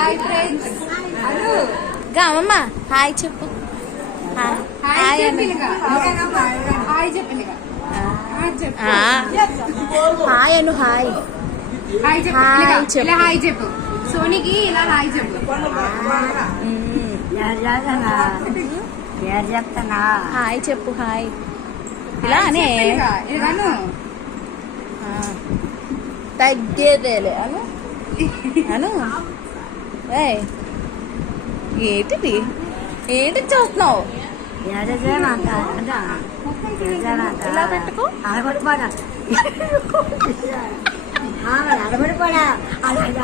Hi friends. అమ్మమ్మ hi చెప్పు. Hi చెప్పు. హాయ్ అను హాయ్. హాయ్ చెప్పు. ఇలా హాయ్ చెప్పు. సోనికి ఇలా హాయ్ చెప్పు. చెప్తానా హాయ్ చెప్పు. హాయ్ ఇలానే తగ్గేదేలే అను అను. ఏంటిది ఏంటి చూస్తున్నావు? ఇలా పెట్టుకో.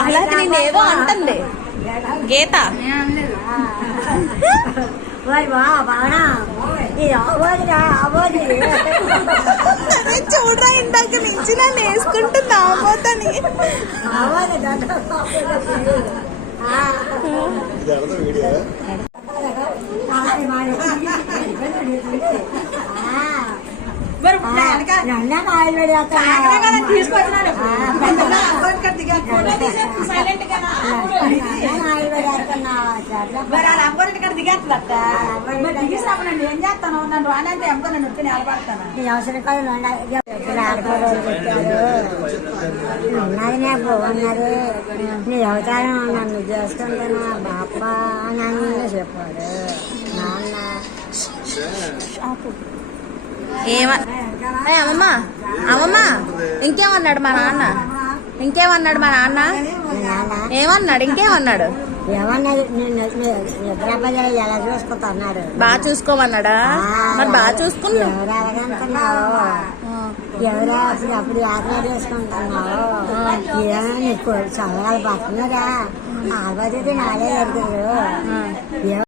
అలాగే నేనేవో అంటుంది గీత. చూడరా ఇందాక నుంచి నన్ను వేసుకుంటుంది ఆపోతని. ఏం చేస్తాను నన్ను రానంటే ఎంతో నన్ను ఉత్తి నిలబడతాను అవసరం కాదు. ఉన్నది నేను బాగున్నది నీ అవతారం నన్ను చేసుకుంటున్నా బాప నన్ను చెప్పాడు నాన్న. అమ్మమ్మ అమ్మమ్మ ఇంకేమన్నాడు మా నాన్న? ఇంకేమన్నాడు మా నాన్న? ఏమన్నాడు? ఇంకేమన్నాడు? ఏమన్నది నిద్రపల్లి ఎలా చూసుకుంటా అన్నాడు. బాగా చూసుకోమన్నాడా? మరి బాగా చూసుకున్నా. ఎవరు ఎలాగంటున్నావు? ఎవరా అప్పుడు యాత్ర చేసుకుంటున్నావు? ఏమో నీకు చదవాలి పడుతున్నారా? ఆ పద్ధతి నాడే జరుగుతుంది.